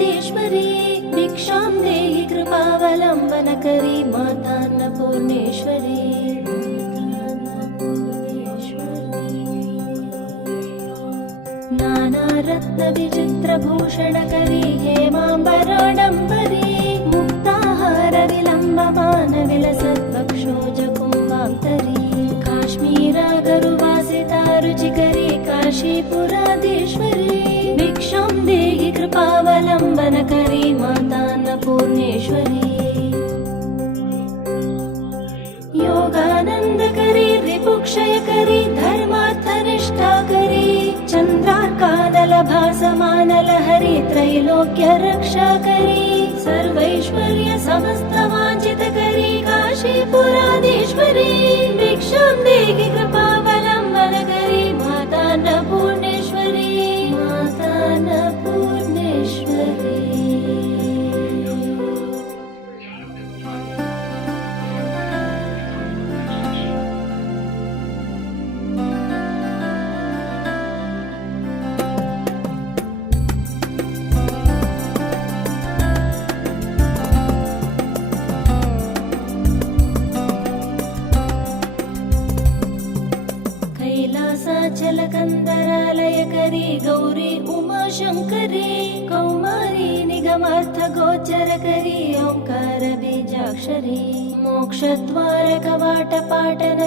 पुराधीश्वरी भिक्षां देहि कृपावलम्बनकरी माता अन्नपूर्णेश्वरी नानारत्नविचित्रभूषणकरी हेमाम्बराडम्बरी मुक्ताहारविलम्बमानविलसत्पक्षोजकुम्भान्तरी काश्मीरागरुवासितारुचिकरी काशीपुराधीश्वरी भिक्षां देहि कृपावलम्बनकरी माता अन्नपूर्णेश्वरी योगानन्दकरी रिपुक्षयकरी धर्मार्थनिष्ठाकरी चन्द्रार्कादलभासमानलहरी त्रैलोक्यरक्षाकरी सर्वैश्वर्य समस्तवाञ्छितकरी काशीपुराधीश्वरी भिक्षां देहि कृपावलम्बनकरी माता अन्नपूर्णेश्वरी माता अन्नपूर्णेश्वरी। कैलासाचलकन्दरालयकरी गौरी उमाशङ्करी कौमारी निगमार्थगोचरकरी ओङ्कार बीजाक्षरी मोक्षद्वारकवाटपाटन